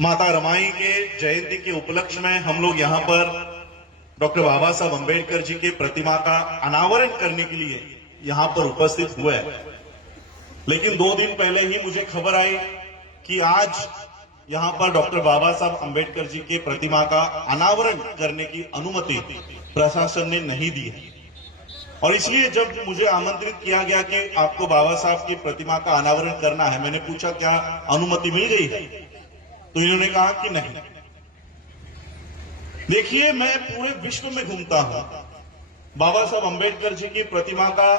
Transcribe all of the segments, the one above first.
माता रमाई के जयंती के उपलक्ष्य में हम लोग यहाँ पर डॉक्टर बाबा साहब अम्बेडकर जी के प्रतिमा का अनावरण करने के लिए यहाँ पर उपस्थित हुए। लेकिन 2 दिन पहले ही मुझे खबर आई कि आज यहाँ पर डॉक्टर बाबा साहब अम्बेडकर जी के प्रतिमा का अनावरण करने की अनुमति प्रशासन ने नहीं दी है। और इसलिए जब मुझे आमंत्रित किया गया कि आपको बाबा साहब की प्रतिमा का अनावरण करना है, मैंने पूछा क्या अनुमति मिल गई है, तो इन्होंने कहा कि नहीं। देखिए, मैं पूरे विश्व में घूमता हूं, बाबा साहब अम्बेडकर जी की प्रतिमा का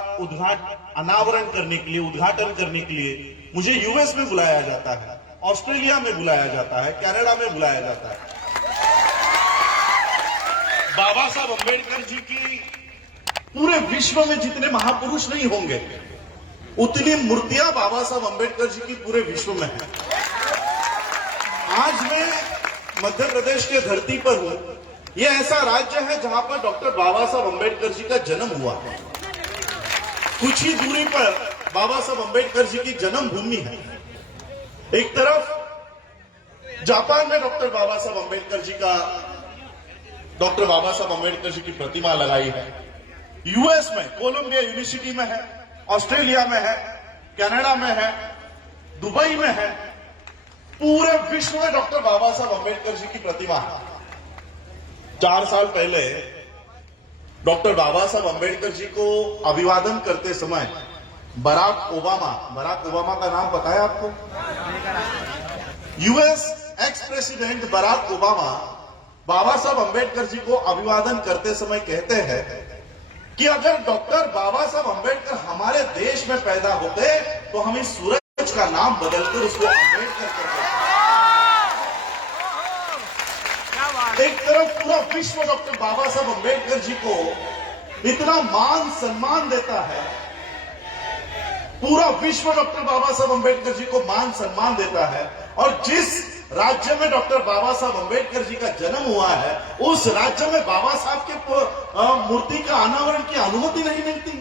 अनावरण करने के लिए, उद्घाटन करने के लिए मुझे यूएस में बुलाया जाता है, ऑस्ट्रेलिया में बुलाया जाता है, कनाडा में बुलाया जाता है। बाबा साहब अम्बेडकर जी की पूरे विश्व में जितने महापुरुष नहीं होंगे उतनी मूर्तियां बाबा साहब अम्बेडकर जी की पूरे विश्व में है। आज मैं मध्य प्रदेश के धरती पर हूं। यह ऐसा राज्य है जहां पर डॉक्टर बाबा साहब अम्बेडकर जी का जन्म हुआ है। कुछ ही दूरी पर बाबा साहब अम्बेडकर जी की जन्मभूमि है। एक तरफ जापान में डॉक्टर बाबा साहब अम्बेडकर जी की प्रतिमा लगाई है। यूएस में कोलंबिया यूनिवर्सिटी में है, ऑस्ट्रेलिया में है, कनाडा में है, दुबई में है। पूरे विश्व में डॉक्टर बाबा साहब अम्बेडकर जी की प्रतिमा है। 4 साल पहले डॉक्टर बाबा साहब अम्बेडकर जी को अभिवादन करते समय बराक ओबामा का नाम पता है आपको? US ex president Barack Obama Baba Saheb Ambedkar जी को अभिवादन करते समय कहते हैं कि अगर डॉक्टर बाबा साहब अम्बेडकर हमारे देश में पैदा होते तो हम इस सूरज का नाम बदलकर उसको अम्बेडकर कर देते। एक तरफ पूरा विश्व डॉक्टर बाबा साहब अम्बेडकर जी को इतना मान सम्मान देता है, पूरा विश्व डॉक्टर बाबा साहब अम्बेडकर जी को मान सम्मान देता है, और जिस राज्य में डॉक्टर बाबा साहब अम्बेडकर जी का जन्म हुआ है उस राज्य में बाबा साहब के मूर्ति का अनावरण की अनुमति नहीं मिलती।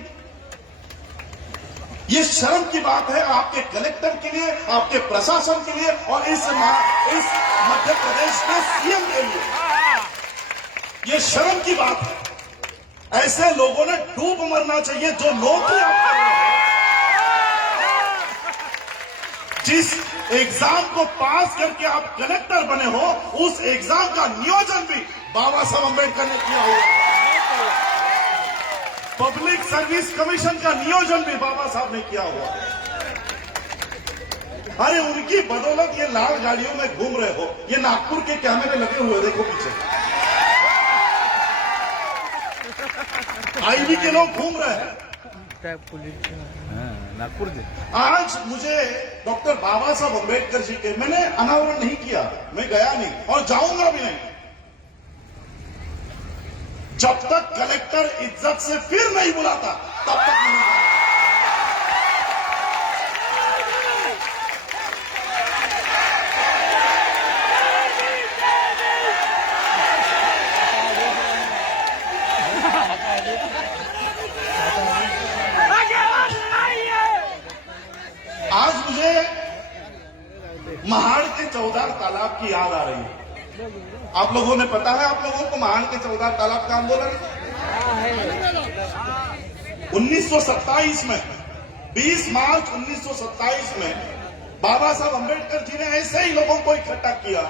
ये शर्म की बात है आपके कलेक्टर के लिए, आपके प्रशासन के लिए, और इस मध्य प्रदेश के सीएम के लिए ये शर्म की बात है। ऐसे लोगों ने डूब मरना चाहिए जो नौकरी आप कर रहे हैं। जिस एग्जाम को पास करके आप कलेक्टर बने हो, उस एग्जाम का नियोजन भी बाबा साहब अम्बेडकर ने किया हुआ। पब्लिक सर्विस कमीशन का नियोजन भी बाबा साहब ने किया हुआ। अरे उनकी बदौलत ये लाल गाड़ियों में घूम रहे हो। ये नागपुर के कैमरे लगे हुए देखो पीछे, आईबी के लोग घूम रहे हैं नागपुर से। आज मुझे डॉक्टर बाबा साहब अम्बेडकर जी के, मैंने अनावरण नहीं किया, मैं गया नहीं और जाऊंगा भी नहीं जब तक कलेक्टर इज्जत से फिर नहीं बुलाता, तब तक नहीं जाऊंगा। आज मुझे महाड़ के चौदार तालाब की याद आ रही है। आप लोगों ने पता है, आप लोगों को महाड़ के चौदार तालाब का आंदोलन 1927 में, 20 मार्च 1927 में बाबा साहब अम्बेडकर जी ने ऐसे ही लोगों को इकट्ठा किया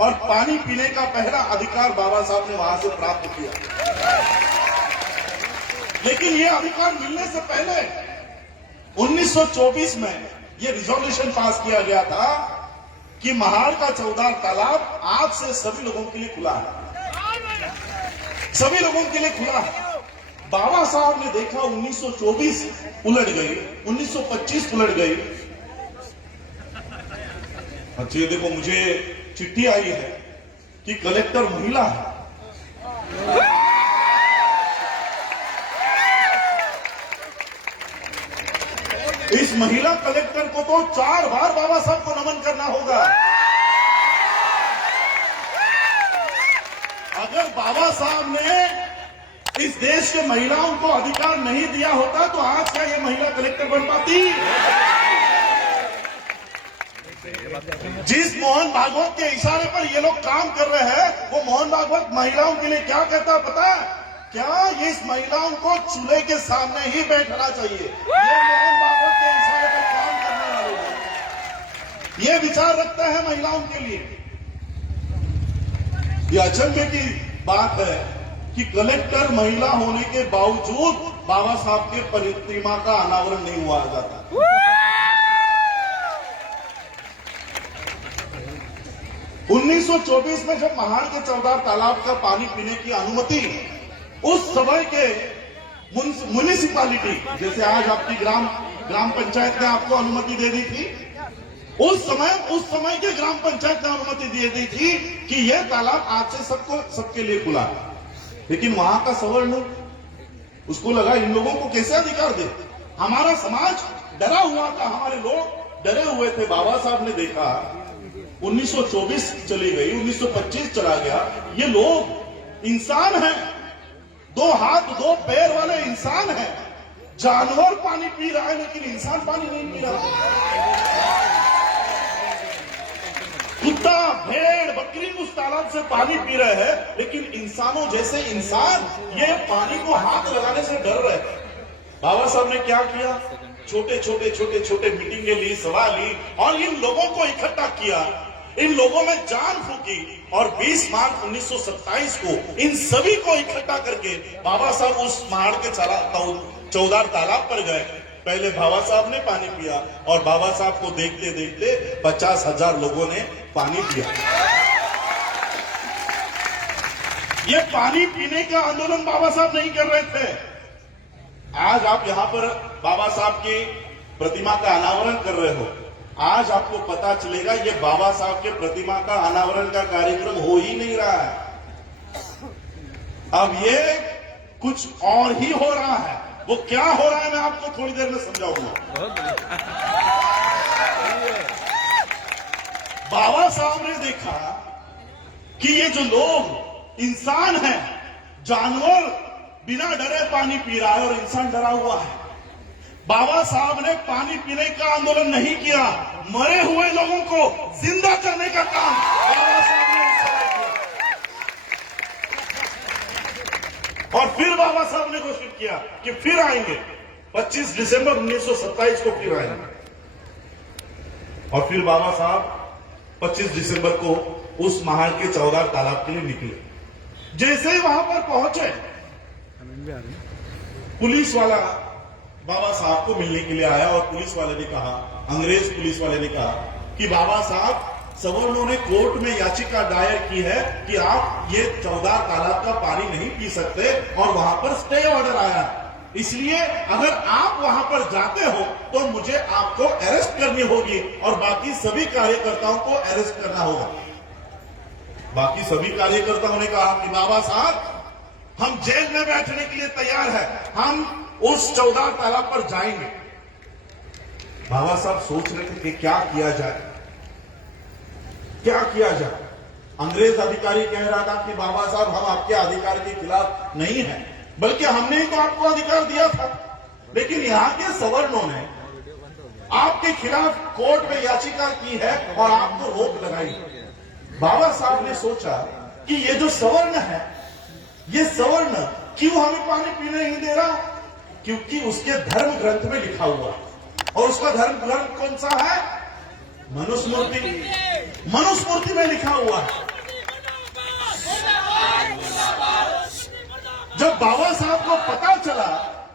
और पानी पीने का पहला अधिकार बाबा साहब ने वहां से प्राप्त किया। लेकिन यह अधिकार मिलने से पहले 1924 में यह रिजोल्यूशन पास किया गया था कि महाड़ का चौदार तालाब आज से सभी लोगों के लिए खुला है, सभी लोगों के लिए खुला है। बाबा साहब ने देखा 1924 उलट गई, 1925 उलट गई। अच्छा ये देखो, मुझे चिट्ठी आई है कि कलेक्टर महिला है। इस महिला कलेक्टर को तो 4 बार बाबा साहब को नमन करना होगा। अगर बाबा साहब ने इस देश के महिलाओं को अधिकार नहीं दिया होता तो आज क्या ये महिला कलेक्टर बन पाती? जिस मोहन भागवत के इशारे पर ये लोग काम कर रहे हैं, वो मोहन भागवत महिलाओं के लिए क्या कहता है पता है? क्या इस महिलाओं को चूल्हे के सामने ही बैठना चाहिए? ये मोहन भागवत के इशारे पर काम करने वाले लोग ये विचार रखते हैं महिलाओं के लिए। ये अचंभे की बात है कि कलेक्टर महिला होने के बावजूद बाबा साहब के प्रतिमा का अनावरण नहीं हुआ जाता। उन्नीस 1924 में जब महाड़ के चौदार तालाब का पानी पीने की अनुमति उस समय के म्युनिसिपालिटी, जैसे आज आपकी ग्राम पंचायत ने आपको अनुमति दे दी थी, उस समय के ग्राम पंचायत ने अनुमति दे दी थी कि यह तालाब आज से सबके लिए खुला है। लेकिन वहां का सवर्ण उसको लगा इन लोगों को कैसे अधिकार दे। हमारा समाज डरा हुआ था, हमारे लोग डरे हुए थे। बाबा साहब ने देखा 1924 चली गई, 1925 चला गया, ये लोग इंसान हैं, 2 हाथ 2 पैर वाले इंसान हैं। जानवर पानी पी रहा है लेकिन इंसान पानी नहीं पी रहा। कुत्ता, भेड़, बकरी उस तालाब से पानी पी रहे हैं, लेकिन इंसानों जैसे इंसान ये पानी को हाथ लगाने से डर रहे। बाबा साहब ने क्या किया? छोटे मीटिंगें ली, सभा ली और इन लोगों को इकट्ठा किया, इन लोगों में जान फूकी और 20 मार्च 1927 को इन सभी को इकट्ठा करके बाबा साहब उस महाड़ के चौदार तालाब पर गए। पहले बाबा साहब ने पानी पिया और बाबा साहब को देखते देखते 50,000 लोगों ने पानी पिया। ये पानी पीने का आंदोलन बाबा साहब नहीं कर रहे थे। आज आप यहां पर बाबा साहब की प्रतिमा का अनावरण कर रहे हो। आज आपको पता चलेगा ये बाबा साहब के प्रतिमा का अनावरण का कार्यक्रम हो ही नहीं रहा है। अब ये कुछ और ही हो रहा है। वो क्या हो रहा है मैं आपको थोड़ी देर में समझाऊंगा। बाबा साहब ने देखा कि ये जो लोग इंसान हैं, जानवर बिना डरे पानी पी रहा है और इंसान डरा हुआ है। बाबा साहब ने पानी पीने का आंदोलन नहीं किया, मरे हुए लोगों को जिंदा करने का काम बाबा साहब ने किया। और फिर बाबा साहब ने घोषित किया कि फिर आएंगे, 25 दिसंबर 1927 को फिर आएंगे। और फिर बाबा साहब 25 दिसंबर को उस महाड़ के चौदार तालाब के लिए निकले। जैसे ही वहां पर पहुंचे, पुलिस वाला बाबा साहब को मिलने के लिए आया और पुलिस वाले ने कहा, अंग्रेज पुलिस वाले ने कहा कि बाबा साहब, सवर्णों ने कोर्ट में याचिका दायर की है कि आप ये चौदार तालाब का पानी नहीं पी सकते और वहां पर स्टे ऑर्डर आया है। इसलिए अगर आप वहां पर जाते हो तो मुझे आपको अरेस्ट करनी होगी और बाकी सभी कार्यकर्ताओं को अरेस्ट करना होगा। बाकी सभी कार्यकर्ताओं ने कहा कि बाबा साहब, हम जेल में बैठने के लिए तैयार है, हम उस चौदार तालाब पर जाएंगे। बाबा साहब सोच रहे थे कि क्या किया जाए। अंग्रेज अधिकारी कह रहा था कि बाबा साहब, हम आपके अधिकार के खिलाफ नहीं हैं, बल्कि हमने ही तो आपको अधिकार दिया था। लेकिन यहां के सवर्णों ने आपके खिलाफ कोर्ट में याचिका की है और आपको रोक लगाई। बाबा साहब ने सोचा कि ये जो सवर्ण है, ये सवर्ण क्यों हमें पानी पीने नहीं दे रहा? क्योंकि उसके धर्म ग्रंथ में लिखा हुआ है। और उसका धर्म ग्रंथ कौन सा है? मनुस्मृति में लिखा हुआ है। जब बाबा साहब को पता चला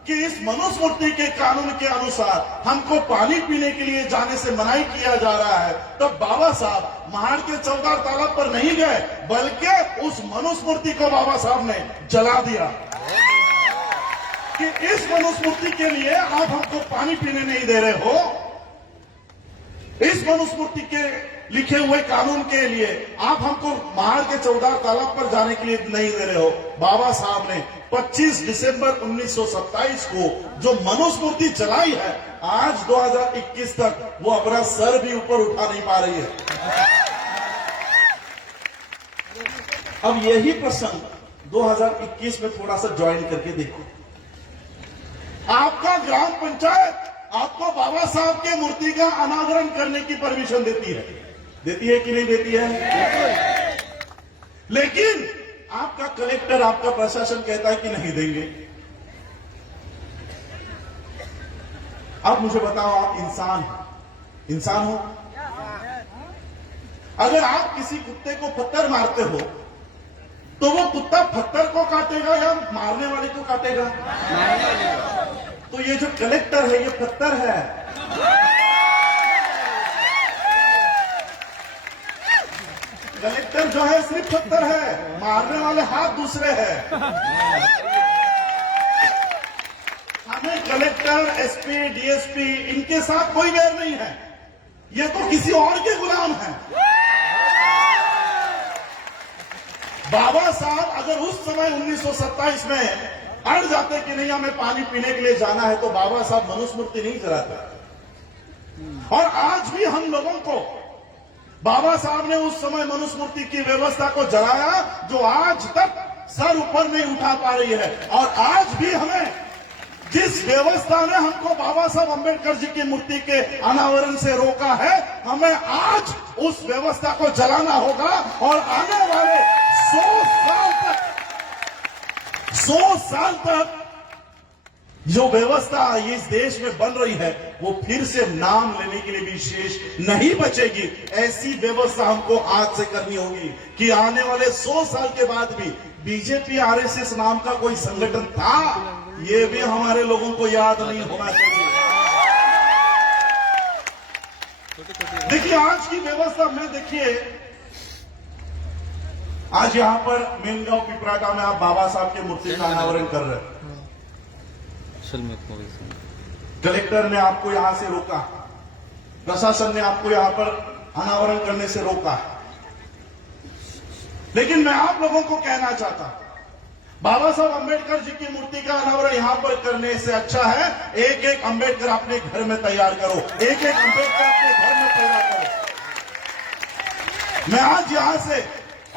कि इस मनुस्मृति के कानून के अनुसार हमको पानी पीने के लिए जाने से मनाही किया जा रहा है, तब बाबा साहब महाड़ के चौदार तालाब पर नहीं गए, बल्कि उस मनुस्मृति को बाबा साहब ने जला दिया कि इस मनुस्मृति के लिए आप हमको पानी पीने नहीं दे रहे हो। इस मनुस्मृति के लिखे हुए कानून के लिए आप हमको महाड़ के चौदार तालाब पर जाने के लिए नहीं दे रहे हो। बाबा साहब ने 25 दिसंबर 1927 को जो मनुस्मृति चलाई है, आज 2021 तक वो अपना सर भी ऊपर उठा नहीं पा रही है। अब यही प्रसंग 2021 में थोड़ा सा ज्वाइन करके देखो। आपका ग्राम पंचायत आपको बाबा साहब के मूर्ति का अनावरण करने की परमिशन देती है। देती है कि नहीं देती है? लेकिन आपका कलेक्टर, आपका प्रशासन कहता है कि नहीं देंगे। अब मुझे बताओ, आप इंसान हो? अगर आप किसी कुत्ते को पत्थर मारते हो तो वो कुत्ता पत्थर को काटेगा या मारने वाले को काटेगा? तो ये जो कलेक्टर है ये पत्थर है। कलेक्टर जो है सिर्फ पत्थर है, मारने वाले हाथ दूसरे हैं। हमें कलेक्टर, एसपी, डीएसपी इनके साथ कोई वैर नहीं है, ये तो किसी और के गुलाम हैं। बाबा साहब अगर उस समय 1927 में अड़ जाते कि नहीं हमें पानी पीने के लिए जाना है, तो बाबा साहब मनुस्मृति नहीं जलाते। और आज भी हम लोगों को बाबा साहब ने उस समय मनुस्मृति की व्यवस्था को जलाया, जो आज तक सर ऊपर नहीं उठा पा रही है। और आज भी हमें जिस व्यवस्था ने हमको बाबा साहब अंबेडकर जी की मूर्ति के अनावरण से रोका है, हमें आज उस व्यवस्था को जलाना होगा। और आने वाले 100 साल तक जो व्यवस्था इस देश में बन रही है वो फिर से नाम लेने के लिए भी शेष नहीं बचेगी। ऐसी व्यवस्था हमको आज से करनी होगी कि आने वाले 100 साल के बाद भी बीजेपी, आरएसएस नाम का कोई संगठन था, ये भी हमारे लोगों को याद नहीं होना चाहिए। देखिए आज की व्यवस्था में, देखिए आज यहां पर मेनगांव पिपराटा में आप बाबा साहब के मूर्ति का अनावरण कर रहे हैं। कलेक्टर ने आपको यहां से रोका, प्रशासन ने आपको यहां पर अनावरण करने से रोका। लेकिन मैं आप लोगों को कहना चाहता हूं, बाबा साहब अंबेडकर जी की मूर्ति का अनावरण यहां पर करने से अच्छा है एक एक अंबेडकर अपने घर में तैयार करो, एक एक अंबेडकर अपने घर में तैयार करो। मैं आज यहां से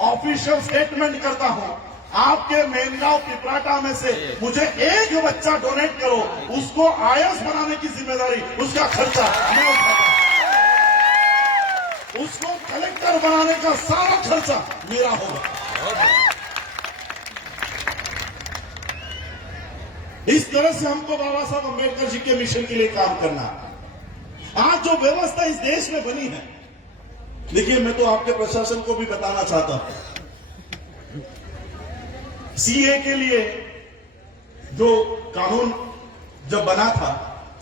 ऑफिशियल स्टेटमेंट करता हूं, आपके मेनगांव पिपराटा में से मुझे एक बच्चा डोनेट करो, उसको आईएएस बनाने की जिम्मेदारी, उसका खर्चा मैं उठाता हूं। उसको कलेक्टर बनाने का सारा खर्चा मेरा होगा। इस तरह से हमको बाबा साहब अंबेडकर जी के मिशन के लिए काम करना। आज जो व्यवस्था इस देश में बनी है, देखिए मैं तो आपके प्रशासन को भी बताना चाहता हूं, सीए के लिए जो कानून जब बना था,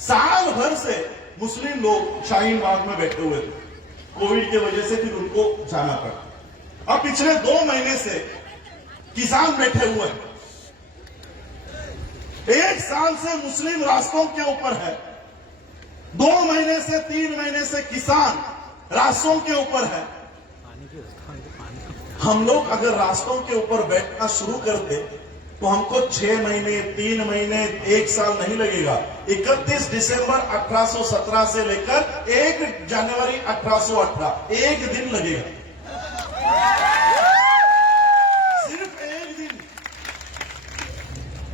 साल भर से मुस्लिम लोग शाहीन बाग में बैठे हुए थे। कोविड की वजह से फिर उनको जाना पड़ा। अब पिछले 2 महीने से किसान बैठे हुए हैं। 1 साल से मुस्लिम रास्तों के ऊपर है, 2 महीने से 3 महीने से किसान रास्तों के ऊपर है। हम लोग अगर रास्तों के ऊपर बैठना शुरू कर दे तो हमको 6 महीने, 3 महीने, 1 साल नहीं लगेगा। 31 दिसंबर 1817 से लेकर 1 जनवरी 1818 1 दिन लगेगा, सिर्फ 1 दिन।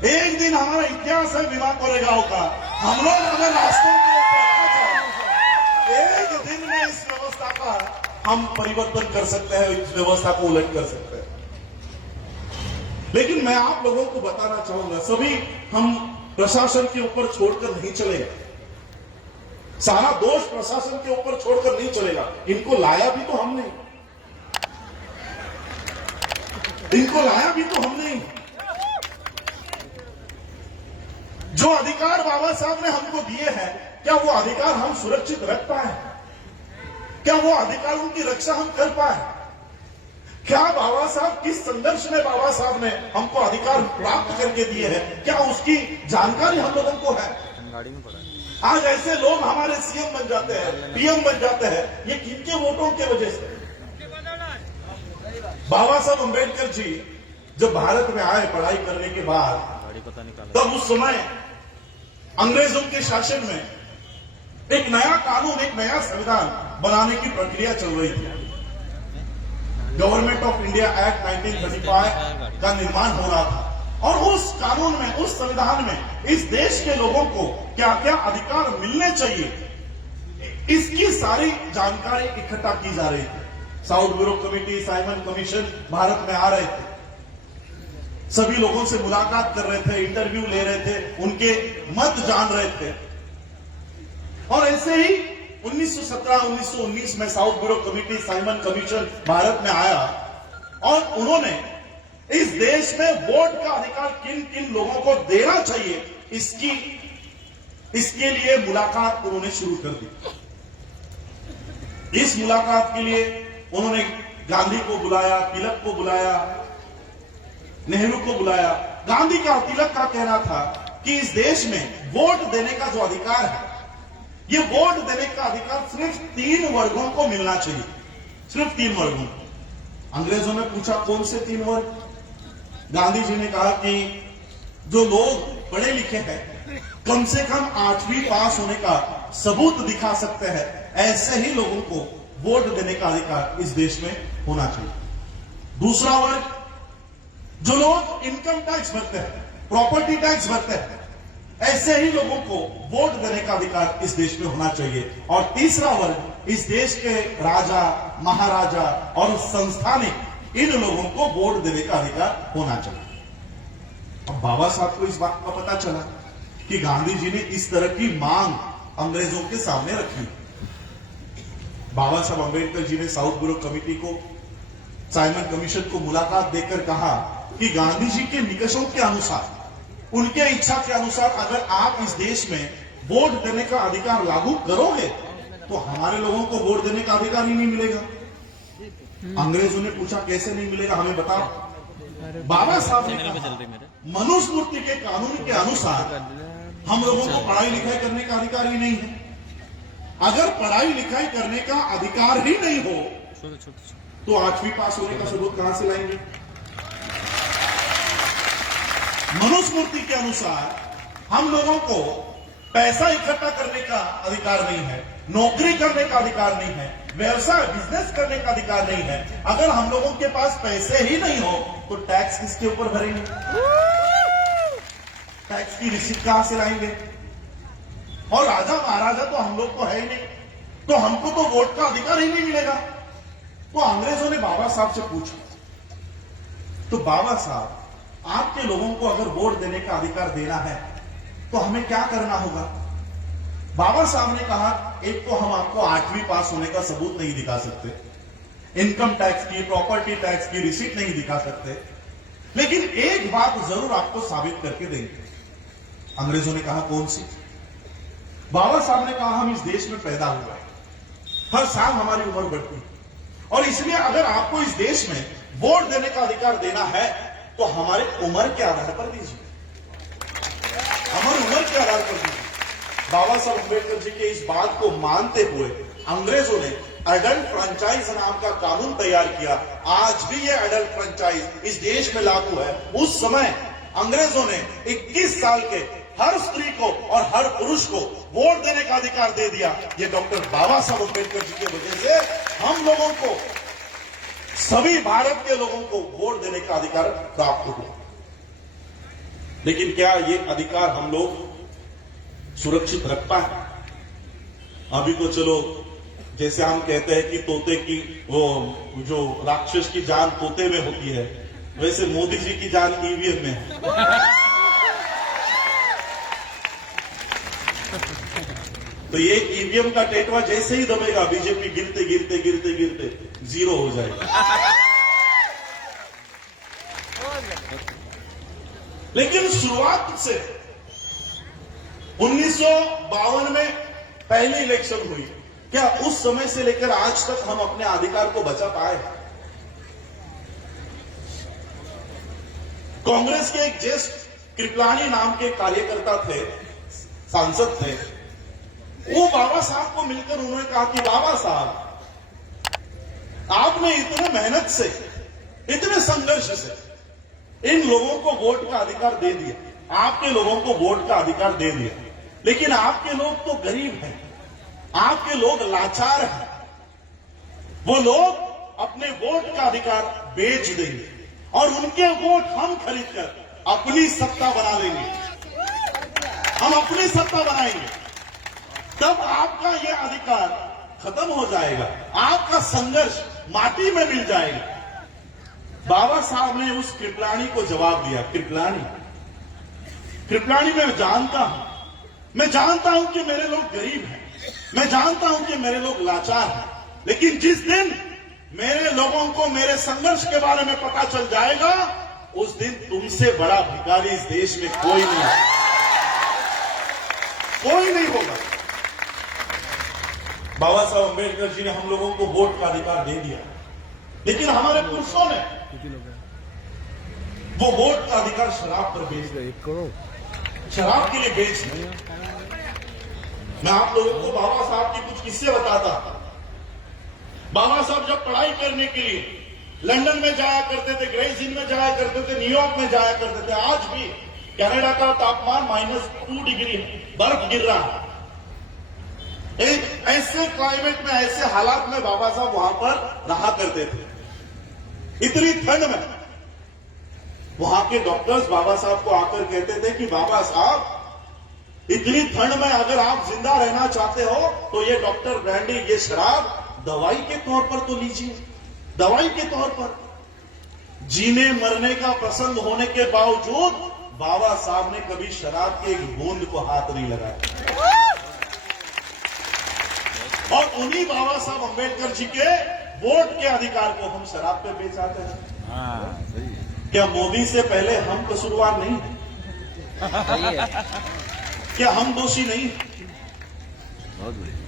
1 दिन हमारा इतिहास है बीमा कोरेगांव का। हम लोग अगर रास्तों के ऊपर आ जाए, 1 दिन में इस व्यवस्था का हम परिवर्तन कर सकते हैं, इस व्यवस्था को उलट कर सकते हैं। लेकिन मैं आप लोगों को बताना चाहूंगा, सभी हम प्रशासन के ऊपर छोड़कर नहीं चलेगा। सारा दोष प्रशासन के ऊपर छोड़कर नहीं चलेगा। इनको लाया भी तो हमने, इनको लाया भी तो हमने। जो अधिकार बाबा साहब ने हमको दिए हैं, क्या वो अधिकार हम सुरक्षित रख पाए? क्या वो अधिकारों की रक्षा हम कर पाए? क्या बाबा साहब, किस संघर्ष में बाबा साहब ने हमको अधिकार प्राप्त करके दिए हैं, क्या उसकी जानकारी हम लोगों को है? आज ऐसे लोग हमारे सीएम बन जाते हैं, पीएम बन जाते हैं, ये किनके वोटों की वजह से? बाबा साहब अंबेडकर जी जब भारत में आए पढ़ाई करने के बाद, तब उस समय अंग्रेजों के शासन में एक नया कानून, एक नया संविधान बनाने की प्रक्रिया चल रही थी। गवर्नमेंट ऑफ इंडिया एक्ट 1935 का निर्माण हो रहा था। और उस कानून में, उस संविधान में इस देश के लोगों को क्या क्या अधिकार मिलने चाहिए, इसकी सारी जानकारी इकट्ठा की जा रही थी। South bureau committee, Simon commission Bharat में आ रहे थे, सभी लोगों से मुलाकात कर रहे थे, इंटरव्यू ले रहे थे, उनके मत जान रहे थे। और ऐसे ही 1917-1919 में south bureau committee, Simon commission Bharat में आया और उन्होंने इस देश में वोट का अधिकार किन किन लोगों को देना चाहिए, इसके लिए मुलाकात उन्होंने शुरू कर दी। इस मुलाकात के लिए उन्होंने गांधी को बुलाया, तिलक को बुलाया, नेहरू को बुलाया। गांधी का, तिलक का कहना था कि इस देश में वोट देने का जो अधिकार है, ये वोट देने का अधिकार सिर्फ 3 वर्गों को मिलना चाहिए, सिर्फ 3 वर्गों को। अंग्रेजों ने पूछा कौन से 3 वर्ग? गांधी जी ने कहा कि जो लोग पढ़े लिखे हैं, कम से कम 8वीं पास होने का सबूत दिखा सकते हैं, ऐसे ही लोगों को वोट देने का अधिकार इस देश में होना चाहिए। दूसरा वर्ग, जो लोग इनकम टैक्स भरते हैं, प्रॉपर्टी टैक्स भरते हैं, ऐसे ही लोगों को वोट देने का अधिकार इस देश में होना चाहिए। और तीसरा वर्ग, इस देश के राजा, महाराजा और संस्थानिक, इन लोगों को वोट देने का अधिकार होना चाहिए। अब बाबा साहब को इस बात का पता चला कि गांधी जी ने इस तरह की मांग अंग्रेजों के सामने रखी। बाबा साहब अंबेडकर जी ने साउथ ब्यूरो कमेटी को, साइमन कमीशन को मुलाकात देकर कहा कि गांधी जी के निकषों के अनुसार, उनके इच्छा के अनुसार अगर आप इस देश में वोट देने का अधिकार लागू करोगे तो हमारे लोगों को वोट देने का अधिकार ही नहीं मिलेगा। अंग्रेजों ने पूछा कैसे नहीं मिलेगा, हमें बताओ। बाबा साहब ने कहा मनुस्मृति के कानून के अनुसार हम लोगों को पढ़ाई लिखाई करने का अधिकार ही नहीं है। अगर पढ़ाई लिखाई करने का अधिकार ही नहीं हो तो 8वीं पास होने का सबूत कहां से लाएंगे? मनुस्मृति के अनुसार हम लोगों को पैसा इकट्ठा करने का अधिकार नहीं है, नौकरी करने का अधिकार नहीं है, व्यवसाय, बिजनेस करने का अधिकार नहीं है। अगर हम लोगों के पास पैसे ही नहीं हो तो टैक्स किसके ऊपर भरेंगे? टैक्स की रिसीट कहां से लाएंगे? और राजा महाराजा तो हम लोग को है ही नहीं, तो हमको तो वोट का अधिकार ही नहीं मिलेगा। तो अंग्रेजों ने बाबा साहब से पूछा, तो बाबा साहब, आपके लोगों को अगर वोट देने का अधिकार देना है तो हमें क्या करना होगा? बाबा साहब ने कहा, एक तो हम आपको 8वीं पास होने का सबूत नहीं दिखा सकते, इनकम टैक्स की, प्रॉपर्टी टैक्स की रिसीट नहीं दिखा सकते, लेकिन एक बात जरूर आपको साबित करके देंगे। अंग्रेजों ने कहा कौन सी? बाबा साहब ने कहा हम इस देश में पैदा हुए हैं, हर साल हमारी उम्र बढ़ती है, और इसलिए अगर आपको इस देश में वोट देने का अधिकार देना है तो हमारे उम्र के आधार पर दीजिए, हमारी उम्र के आधार पर दीजिए। बाबा साहब अम्बेडकर जी के इस बात को मानते हुए अंग्रेजों ने एडल्ट फ्रेंचाइज नाम का कानून तैयार किया। आज भी ये एडल्ट फ्रेंचाइज इस देश में लागू है। उस समय अंग्रेजों ने 21 साल के हर स्त्री को और हर पुरुष को वोट देने का अधिकार दे दिया। ये डॉक्टर बाबा साहब अम्बेडकर जी की वजह से हम लोगों को, सभी भारत के लोगों को वोट देने का अधिकार प्राप्त हुआ। लेकिन क्या ये अधिकार हम लोग सुरक्षित रख पाए? अभी तो चलो, जैसे हम कहते हैं कि तोते की, वो जो राक्षस की जान तोते में होती है, वैसे मोदी जी की जान ईवीएम में है। तो ये ईवीएम का टेटवा जैसे ही दबेगा, बीजेपी गिरते गिरते गिरते गिरते 0 हो जाएगा। लेकिन शुरुआत से 1952 में पहली इलेक्शन हुई, क्या उस समय से लेकर आज तक हम अपने अधिकार को बचा पाए? कांग्रेस के एक ज्येष्ठ कृपलानी नाम के कार्यकर्ता थे, सांसद थे, वो बाबा साहब को मिलकर उन्होंने कहा कि बाबा साहब, आपने इतने मेहनत से, इतने संघर्ष से इन लोगों को वोट का अधिकार दे दिया, आपके लोगों को वोट का अधिकार दे दिया, लेकिन आपके लोग तो गरीब हैं, आपके लोग लाचार हैं, वो लोग अपने वोट का अधिकार बेच देंगे और उनके वोट हम खरीदकर अपनी सत्ता बना लेंगे, हम अपनी सत्ता बनाएंगे। तब आपका ये अधिकार खत्म हो जाएगा, आपका संघर्ष माटी में मिल जाएगा। बाबा साहब ने उस कृपलानी को जवाब दिया, कृपलानी मैं जानता हूं कि मेरे लोग गरीब हैं, मैं जानता हूं कि मेरे लोग लाचार हैं, लेकिन जिस दिन मेरे लोगों को मेरे संघर्ष के बारे में पता चल जाएगा, उस दिन तुमसे बड़ा भिखारी इस देश में कोई नहीं होगा। बाबा साहब अम्बेडकर जी ने हम लोगों को वोट का अधिकार दे दिया, लेकिन हमारे पुरुषों ने वो वोट का अधिकार शराब पर बेच दिया, शराब के लिए बेच दिया। मैं आप लोगों को बाबा साहब की कुछ किस्से बताता। बाबा साहब जब पढ़ाई करने के लिए लंदन में जाया करते थे, ग्रेस इन में जाया करते थे, न्यूयॉर्क में जाया करते थे। आज भी कनाडा का तापमान -2 डिग्री है, बर्फ गिर रहा है। एक ऐसे क्लाइमेट में, ऐसे हालात में बाबा साहब वहां पर रहा करते थे। इतनी ठंड में वहां के डॉक्टर्स बाबा साहब को आकर कहते थे कि बाबा साहब, इतनी ठंड में अगर आप जिंदा रहना चाहते हो तो ये डॉक्टर ब्रांडी, ये शराब दवाई के तौर पर तो लीजिए, दवाई के तौर पर। जीने मरने का प्रसंग होने के बावजूद बाबा साहब ने कभी शराब के एक बूंद को हाथ नहीं लगाया। और उन्हीं बाबा साहब अम्बेडकर जी के वोट के अधिकार को हम शराब पे बेचाते हैं। क्या मोदी से पहले हम कसूरवार नहीं है? क्या हम दोषी नहीं?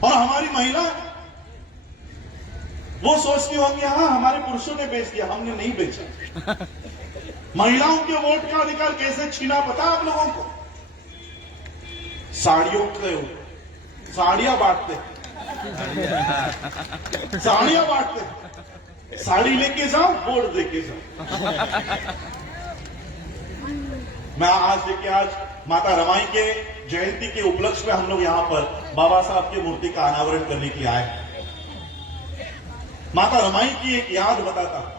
और हमारी महिला वो सोचती होंगी, हाँ हमारे पुरुषों ने बेच दिया, हमने नहीं बेचा। महिलाओं के वोट का अधिकार कैसे छीना पता आप लोगों को? साड़ियां बांटते, साड़ी लेके जाओ, वोट देके जाओ। मैं आज माता रमाई के जयंती के उपलक्ष्य में हम लोग यहां पर बाबा साहब की मूर्ति का अनावरण करने के लिए आए हैं। माता रमाई की एक याद बताता हूं।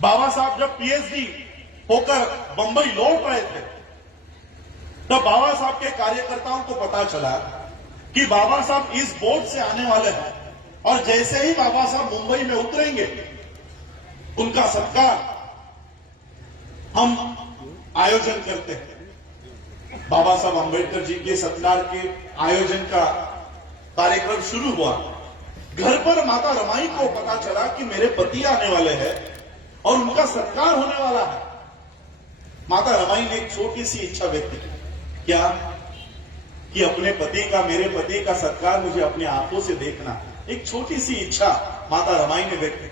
बाबा साहब जब पीएचडी होकर बंबई लौट रहे थे, तब बाबा साहब के कार्यकर्ताओं को पता चला कि बाबा साहब इस बोर्ड से आने वाले हैं, और जैसे ही बाबा साहब मुंबई में उतरेंगे, उनका सत्कार हम आयोजन करते हैं। बाबा साहब अम्बेडकर जी के सत्कार के आयोजन का कार्यक्रम शुरू हुआ। घर पर माता रमाई को पता चला कि मेरे पति आने वाले हैं और उनका सत्कार होने वाला है। माता रमाई ने एक छोटी सी इच्छा व्यक्त की, क्या कि अपने पति का, मेरे पति का सत्कार मुझे अपने आंखों से देखना। एक छोटी सी इच्छा माता रमाई ने व्यक्त की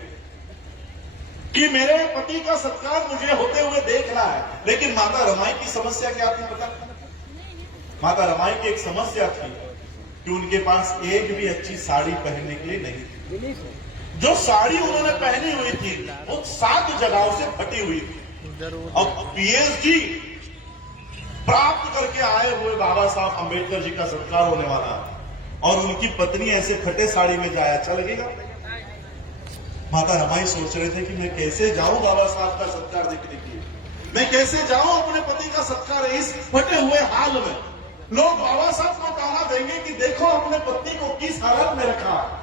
कि मेरे पति का सत्कार मुझे होते हुए देखना है। लेकिन माता रमाई की समस्या क्या थी पता? माता रमाई की एक समस्या थी कि उनके पास एक भी अच्छी साड़ी पहनने के लिए नहीं थी। जो साड़ी उन्होंने पहनी हुई थी वो 7 जगहों से फटी हुई थी। अब पीएचडी प्राप्त करके आए हुए बाबा साहब अम्बेडकर जी का सत्कार होने वाला है, और उनकी पत्नी ऐसे फटे साड़ी में जाए, अच्छा लगेगा? माता रमाई सोच रहे थे कि मैं कैसे जाऊं बाबा साहब का सत्कार देखने के लिए, मैं कैसे जाऊं अपने पति का सत्कार इस फटे हुए हाल में। लोग बाबा साहब को ताना देंगे कि देखो अपने पत्नी को किस हालत में रखा।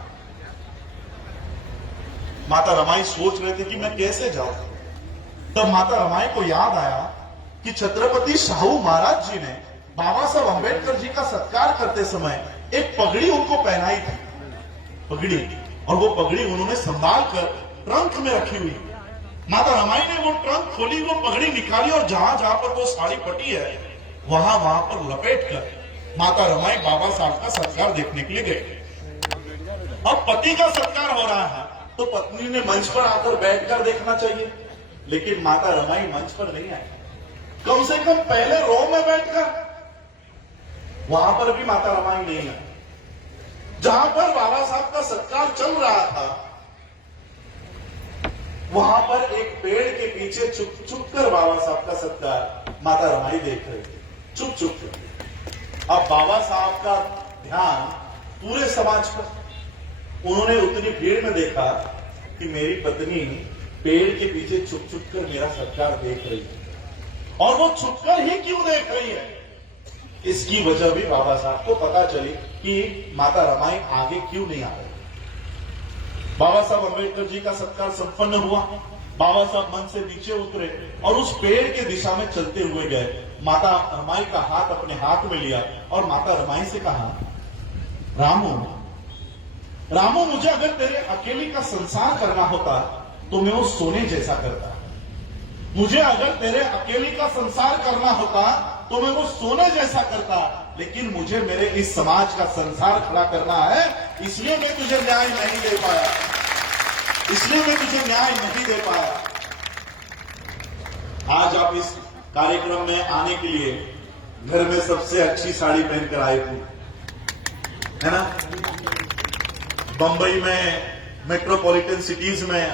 माता रमाई सोच रहे थे कि मैं कैसे जाऊं। तब माता रमाई को याद आया कि छत्रपति शाहू महाराज जी ने बाबा साहब अम्बेडकर जी का सत्कार करते समय एक पगड़ी उनको पहनाई थी, पगड़ी, और वो पगड़ी उन्होंने संभाल कर ट्रंक में रखी हुई। माता रमाई ने वो ट्रंक खोली, वो पगड़ी निकाली, और जहां जहां पर वो साड़ी फटी है वहां पर लपेट कर माता रमाई बाबा साहब का सत्कार देखने के लिए गए। अब पति का सत्कार हो रहा है तो पत्नी ने मंच पर आकर बैठकर देखना चाहिए, लेकिन माता रमाई मंच पर नहीं आई। कम से कम पहले रो में बैठकर, वहां पर भी माता रमाई नहीं आई। जहां पर बाबा साहब का सत्कार चल रहा था, वहां पर एक पेड़ के पीछे छुप छुप कर बाबा साहब का सत्कार माता रमाई देख रही थी, छुप छुप कर। अब बाबा साहब का ध्यान पूरे समाज पर। उन्होंने उतनी भीड़ में देखा कि मेरी पत्नी पेड़ के पीछे छुप छुप कर मेरा सत्कार देख रही है, और वो छुपकर ही क्यों देख रही है? इसकी वजह भी बाबा साहब को पता चली कि माता रमाई आगे क्यों नहीं आ रही। बाबा साहब अम्बेडकर जी का सत्कार संपन्न हुआ। बाबा साहब मन से नीचे उतरे और उस पेड़ के दिशा में चलते हुए गए। माता रमाई का हाथ अपने हाथ में लिया और माता रमाई से कहा, रामू रामू, मुझे अगर तेरे अकेली का संसार करना होता तो मैं वो सोने जैसा करता। मुझे अगर तेरे अकेली का संसार करना होता तो मैं वो सोने जैसा करता, लेकिन मुझे मेरे इस समाज का संसार खड़ा करना है, इसलिए मैं तुझे न्याय नहीं दे पाया, इसलिए मैं तुझे न्याय नहीं दे पाया। आज आप इस कार्यक्रम में आने के लिए घर में सबसे अच्छी साड़ी पहनकर आए थे, है ना। बंबई में, मेट्रोपॉलिटन सिटीज में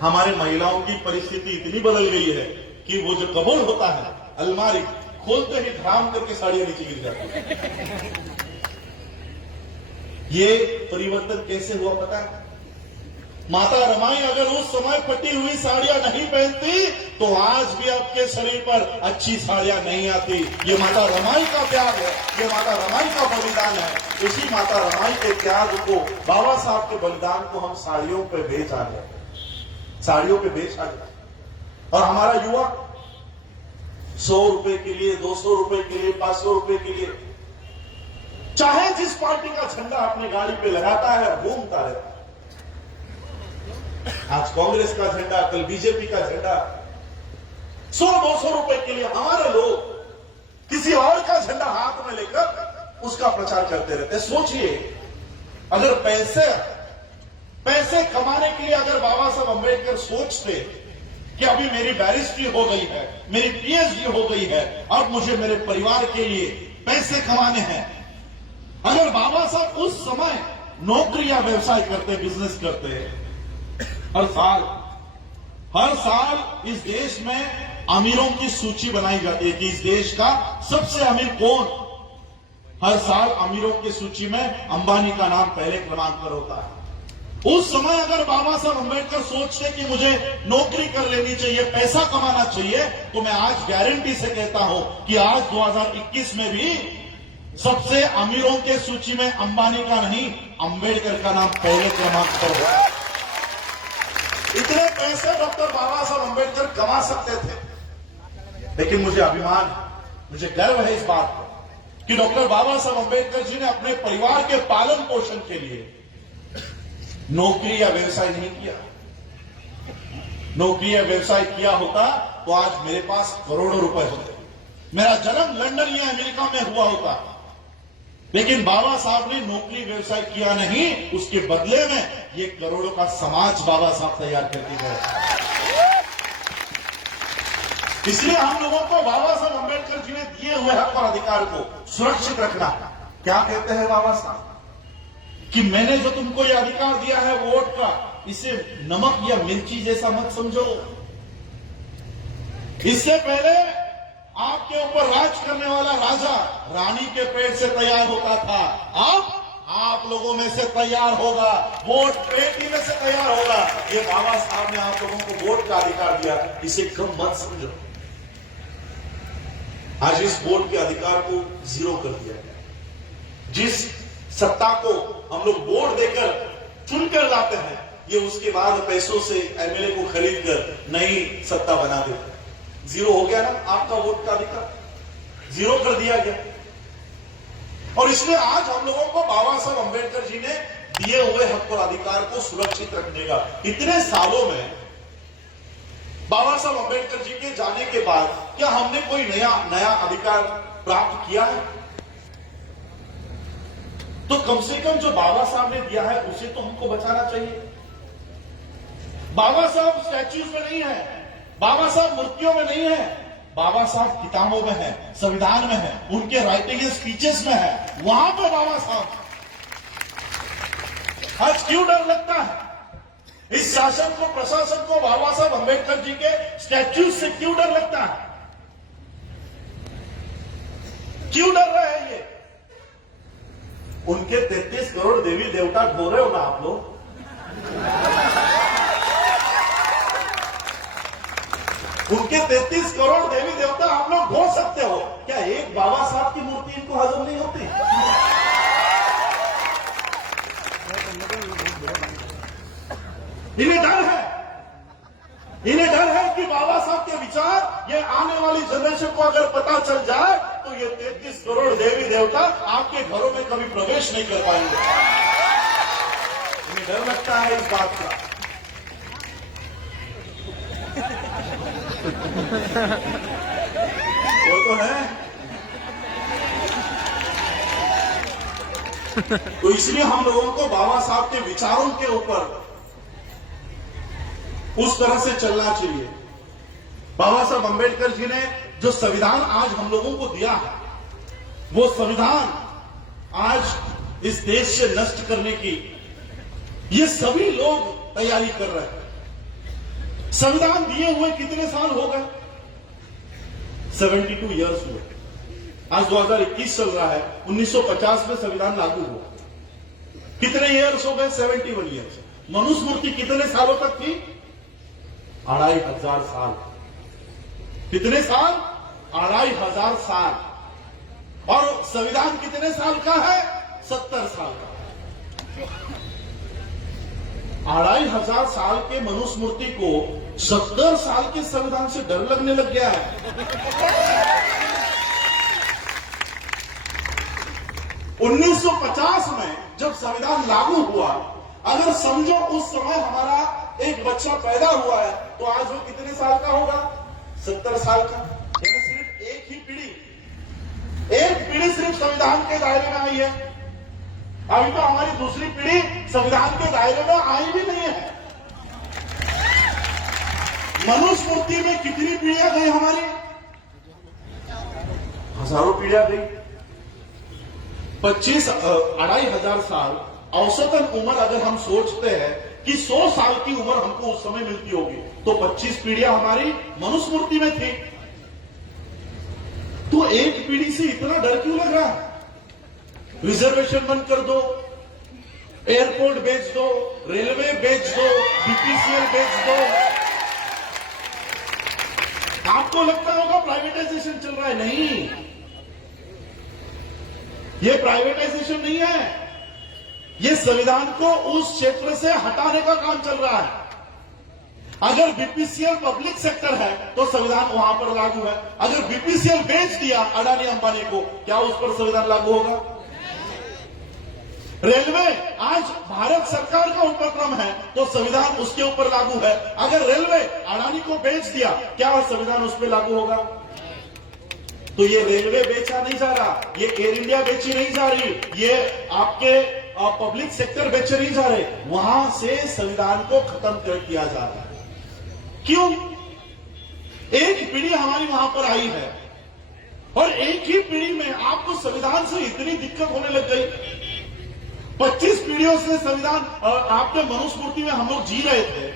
हमारे महिलाओं की परिस्थिति इतनी बदल गई है कि वो जो कबोर्ड होता है, अलमारी खोलते ही धड़ाम करके साड़ियां नीचे गिर जाती है। ये परिवर्तन कैसे हुआ पता है? माता रमाई अगर उस समय फटी हुई साड़ियां नहीं पहनती तो आज भी आपके शरीर पर अच्छी साड़ियां नहीं आती। ये माता रमाई का त्याग है, ये माता रमाई का बलिदान है। उसी माता रमाई के त्याग को, बाबा साहब के बलिदान को हम साड़ियों पे बेच आ गए, साड़ियों पे बेच आ गए। और हमारा युवा 100 रुपए के लिए, 200 रुपए के लिए, 500 रुपए के लिए चाहे जिस पार्टी का झंडा अपनी गाड़ी पे लगाता है, घूमता रहता है। आज कांग्रेस का झंडा, कल बीजेपी का झंडा, 100-200 रुपए के लिए हमारे लोग किसी और का झंडा हाथ में लेकर उसका प्रचार करते रहते। सोचिए, अगर पैसे कमाने के लिए अगर बाबा साहब अम्बेडकर सोचते कि अभी मेरी बैरिस्ट्री हो गई है, मेरी पीएचडी हो गई है, अब मुझे मेरे परिवार के लिए पैसे कमाने हैं, अगर बाबा साहब उस समय नौकरी या व्यवसाय करते, बिजनेस करते, हर साल इस देश में अमीरों की सूची बनाई जाती है कि इस देश का सबसे अमीर कौन। हर साल अमीरों की सूची में अंबानी का नाम पहले क्रमांक पर होता है। उस समय अगर बाबा साहब अम्बेडकर सोचते कि मुझे नौकरी कर लेनी चाहिए, पैसा कमाना चाहिए, तो मैं आज गारंटी से कहता हूं कि आज 2021 में भी सबसे अमीरों के सूची में अंबानी का नहीं, अम्बेडकर का नाम पहले क्रमांक पर होगा। इतने पैसे डॉक्टर बाबा साहब अम्बेडकर कमा सकते थे, लेकिन मुझे अभिमान, मुझे गर्व है इस बात पर कि डॉक्टर बाबा साहब अम्बेडकर जी ने अपने परिवार के पालन पोषण के लिए नौकरी या व्यवसाय नहीं किया। नौकरी या व्यवसाय किया होता तो आज मेरे पास करोड़ों रुपए होते, मेरा जन्म लंदन या अमेरिका में हुआ होता, लेकिन बाबा साहब ने नौकरी व्यवसाय किया नहीं, उसके बदले में ये करोड़ों का समाज बाबा साहब तैयार करके गए। इसलिए हम लोगों को बाबा साहब अम्बेडकर जी ने दिए हुए हक और अधिकार को सुरक्षित रखना। क्या कहते हैं बाबा साहब कि मैंने जो तुमको ये अधिकार दिया है वोट का, इसे नमक या मिर्ची जैसा मत समझो। इससे पहले आपके ऊपर राज करने वाला राजा रानी के पेट से तैयार होता था, अब आप लोगों में से तैयार होगा, वोट पेटी में से तैयार होगा। ये बाबा साहब ने आप लोगों को वोट का अधिकार दिया, इसे कम मत समझो। आज इस वोट के अधिकार को जीरो कर दिया गया। जिस सत्ता को हम लोग वोट देकर चुनकर लाते हैं, ये उसके बाद पैसों से एमएलए को खरीद कर नई सत्ता बना देते हैं। जीरो हो गया ना आपका वोट का अधिकार, जीरो कर दिया गया। और इसलिए आज हम लोगों को बाबा साहब अम्बेडकर जी ने दिए हुए हक और अधिकार को सुरक्षित रखने का, इतने सालों में बाबा साहब अम्बेडकर जी के जाने के बाद क्या हमने कोई नया अधिकार प्राप्त किया है? तो कम से कम जो बाबा साहब ने दिया है उसे तो हमको बचाना चाहिए। बाबा साहब स्टैच्यूज में नहीं है, बाबा साहब मूर्तियों में नहीं है, बाबा साहब किताबों में है, संविधान में है, उनके राइटिंग स्पीचेस में है, वहां पर बाबा साहब। आज क्यों डर लगता है इस शासन को, प्रशासन को, बाबा साहब अम्बेडकर जी के स्टैच्यूज से क्यों डर लगता है? क्यों डर रहे हैं ये? उनके 33 करोड़ देवी देवता ढो रहे हो ना आप लोग। उनके 33 करोड़ देवी देवता आप लोग ढो सकते हो क्या? एक बाबा साहब की मूर्ति किनको हजम नहीं होती? इन्हें डर है कि बाबा साहब के विचार ये आने वाली जनरेशन को अगर पता चल जाए तो ये 33 करोड़ देवी देवता आपके घरों में कभी प्रवेश नहीं कर पाएंगे। इन्हें डर लगता है इस बात का। वो तो है। तो इसलिए हम लोगों को बाबा साहब के विचारों के ऊपर उस तरह से चलना चाहिए। बाबा साहब अंबेडकर जी ने जो संविधान आज हम लोगों को दिया है, वो संविधान आज इस देश से नष्ट करने की ये सभी लोग तैयारी कर रहे हैं। संविधान दिए हुए कितने साल हो गए? 72 इयर्स हुए। आज 2021 चल रहा है। 1950 में संविधान लागू हुआ। कितने इयर्स हो गए? 71 इयर्स। मनुस्मृति कितने सालों तक थी? 2500 साल। कितने साल? 2500 साल। और संविधान कितने साल का है? 70 साल का। 2500 साल के मनुस्मृति को 70 साल के संविधान से डर लगने लग गया है। 1950 में जब संविधान लागू हुआ, अगर समझो उस समय हमारा एक बच्चा पैदा हुआ है तो आज वो कितने साल का होगा? 70 साल का। यानी सिर्फ एक ही पीढ़ी सिर्फ संविधान के दायरे में आई है। अभी तो हमारी दूसरी पीढ़ी संविधान के दायरे में आई भी नहीं है। मनुस्मृति में कितनी पीढ़ियां गई हमारी? हजारों पीढ़ियां गई। 25,000 साल औसतन उम्र अगर हम सोचते हैं कि 100 साल की उम्र हमको उस समय मिलती होगी, तो 25 पीढ़ियां हमारी मनुस्मृति में थी। तो एक पीढ़ी से इतना डर क्यों लग रहा है? रिजर्वेशन बंद कर दो, एयरपोर्ट बेच दो, रेलवे बेच दो, बीपीसीएल बेच दो। आपको लगता होगा प्राइवेटाइजेशन चल रहा है। नहीं, ये प्राइवेटाइजेशन नहीं है। ये संविधान को उस क्षेत्र से हटाने का काम चल रहा है। अगर बीपीसीएल पब्लिक सेक्टर है तो संविधान वहां पर लागू है। अगर बीपीसीएल बेच दिया अडानी अंबानी को, क्या उस पर संविधान लागू होगा? रेलवे आज भारत सरकार का उपक्रम है तो संविधान उसके ऊपर लागू है। अगर रेलवे अडानी को बेच दिया, क्या संविधान उस पर लागू होगा? तो ये रेलवे बेचा नहीं जा रहा, ये एयर इंडिया बेची नहीं जा रही, ये आपके पब्लिक सेक्टर बेचे नहीं जा रहे, वहां से संविधान को खत्म कर किया जा रहा है। क्यों? एक पीढ़ी हमारी वहां पर आई है और एक ही पीढ़ी में आपको संविधान से इतनी दिक्कत होने लग गई। 25 पीढ़ियों से संविधान आपके मनुस्मृति में हम लोग जी रहे थे।